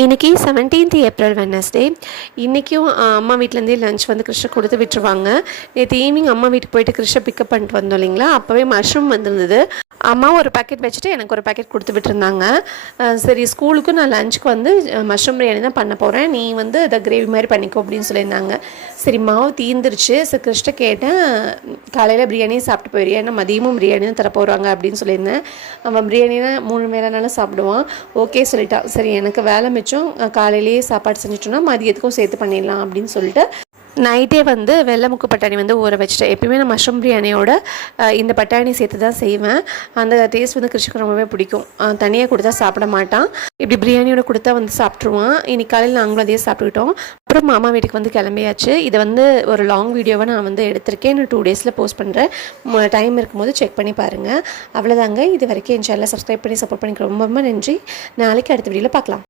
இன்றைக்கி 17th April Wednesday. இன்றைக்கும் அம்மா வீட்டிலேருந்தே லஞ்ச் வந்து கிருஷ்ண கொடுத்து விட்டுருவாங்க. நேற்று ஈவினிங் அம்மா வீட்டுக்கு போயிட்டு கிருஷ்ண பிக்கப் பண்ணிட்டு வந்தோம் இல்லைங்களா, அப்போவே மஷ்ரூம் வந்திருந்தது. அம்மா ஒரு பேக்கெட் வச்சுட்டு எனக்கு ஒரு பேக்கெட் கொடுத்து விட்டுருந்தாங்க. சரி, ஸ்கூலுக்கு நான் லஞ்சுக்கு வந்து மஷ்ரூம் பிரியாணி தான் பண்ண போகிறேன், நீ வந்து இதை கிரேவி மாதிரி பண்ணிக்கோ அப்படின்னு சொல்லியிருந்தாங்க. சரி, மாவு தீர்ந்துருச்சு. சரி, கிருஷ்ண கேட்டேன், காலையில் பிரியாணியே சாப்பிட்டு போயிடுறியா, ஏன்னா மதியமும் பிரியாணி தான் தர போகிறாங்க அப்படின்னு சொல்லியிருந்தேன். அவன் பிரியாணினா 3 வேளைனாலும் சாப்பிடுவான். ஓகே சொல்லிட்டான். சரி, எனக்கு வேலை மிச்சம், காலையிலேயே சாப்பாடு செஞ்சுட்டோன்னா மதியத்துக்கும் சேர்த்து பண்ணிடலாம் அப்படின்னு சொல்லிட்டு நைட்டே வந்து வெள்ளை முக்கு பட்டாணி வந்து ஊற வச்சுட்டேன். எப்பயுமே நான் மஷ்ரூம் பிரியாணியோட இந்த பட்டாணி சேர்த்து தான் செய்வேன். அந்த டேஸ்ட் வந்து கிருஷ்ணக்கு ரொம்பவே பிடிக்கும். தனியாக கொடுத்தா சாப்பிட மாட்டான், இப்படி பிரியாணியோட கொடுத்தா வந்து சாப்பிட்ருவான். இன்னைக்கு காலையில் நாங்களும் அதையே சாப்பிட்டுக்கிட்டோம். அப்புறம் மாமா வீட்டுக்கு வந்து கிளம்பியாச்சு. இதை வந்து ஒரு லாங் வீடியோவை நான் வந்து எடுத்திருக்கேன். இன்னும் 2 டேஸில் போஸ்ட் பண்ணுறேன். டைம் இருக்கும்போது செக் பண்ணி பாருங்கள். அவ்வளோதாங்க. இது வரைக்கும் என் சேனலை சப்ஸ்கிரைப் பண்ணி சப்போர்ட் பண்ணிக்க ரொம்ப ரொம்ப நன்றி. நாளைக்கு அடுத்த வீடியோவில் பார்க்கலாம்.